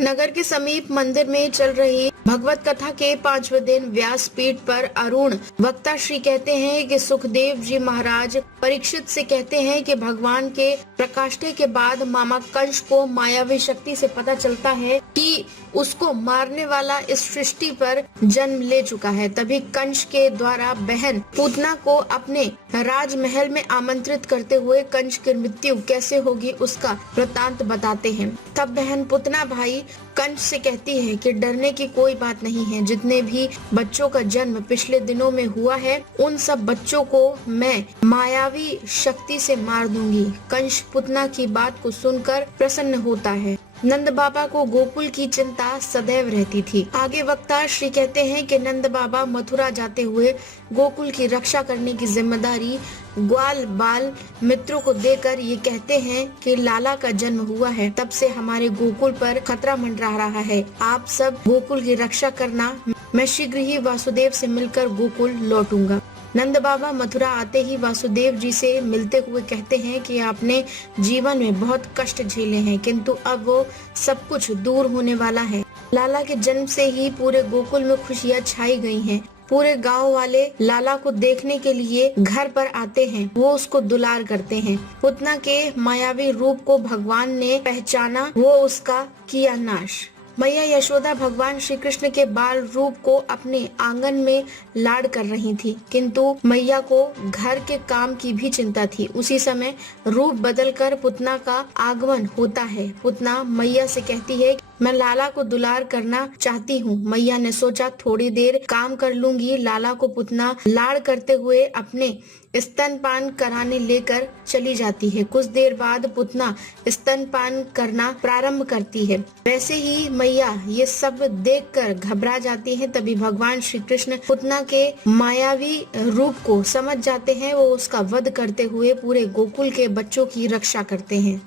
नगर के समीप मंदिर में चल रही भगवत कथा के 5वें दिन व्यासपीठ पर अरुण वक्ता श्री कहते हैं कि सुखदेव जी महाराज परीक्षित से कहते हैं कि भगवान के प्रकाष्ठे के बाद मामा कंस को मायावी शक्ति से पता चलता है कि उसको मारने वाला इस सृष्टि पर जन्म ले चुका है। तभी कंस के द्वारा बहन पूतना को अपने राजमहल में आमंत्रित करते हुए कंस की मृत्यु कैसे होगी उसका वृतांत बताते हैं। तब बहन पूतना भाई कंस से कहती है कि डरने की कोई बात नहीं है, जितने भी बच्चों का जन्म पिछले दिनों में हुआ है उन सब बच्चों को मैं मायावी शक्ति से मार दूंगी। कंस पूतना की बात को सुनकर प्रसन्न होता है। नंद बाबा को गोकुल की चिंता सदैव रहती थी। आगे वक्ता श्री कहते हैं कि नंद बाबा मथुरा जाते हुए गोकुल की रक्षा करने की जिम्मेदारी ग्वाल बाल मित्रों को देकर ये कहते हैं कि लाला का जन्म हुआ है, तब से हमारे गोकुल पर खतरा मंडरा रहा है। आप सब गोकुल की रक्षा करना, मैं शीघ्र ही वासुदेव से मिलकर गोकुल लौटूंगा। नंद बाबा मथुरा आते ही वासुदेव जी से मिलते हुए कहते हैं कि आपने जीवन में बहुत कष्ट झेले हैं, किंतु अब वो सब कुछ दूर होने वाला है। लाला के जन्म से ही पूरे गोकुल में खुशियां छाई गई हैं। पूरे गांव वाले लाला को देखने के लिए घर पर आते हैं, वो उसको दुलार करते हैं। पूतना के मायावी रूप को भगवान ने पहचाना, वो उसका किया नाश। मैया यशोदा भगवान श्री कृष्ण के बाल रूप को अपने आंगन में लाड कर रही थी, किंतु मैया को घर के काम की भी चिंता थी। उसी समय रूप बदलकर पूतना का आगमन होता है। पूतना मैया से कहती है, मैं लाला को दुलार करना चाहती हूँ। मैया ने सोचा थोड़ी देर काम कर लूंगी। लाला को पूतना लाड़ करते हुए अपने स्तनपान कराने लेकर चली जाती है। कुछ देर बाद पूतना स्तनपान करना प्रारंभ करती है। वैसे ही मैया ये सब देखकर घबरा जाती है। तभी भगवान श्री कृष्ण पूतना के मायावी रूप को समझ जाते हैं। वो उसका वध करते हुए पूरे गोकुल के बच्चों की रक्षा करते हैं।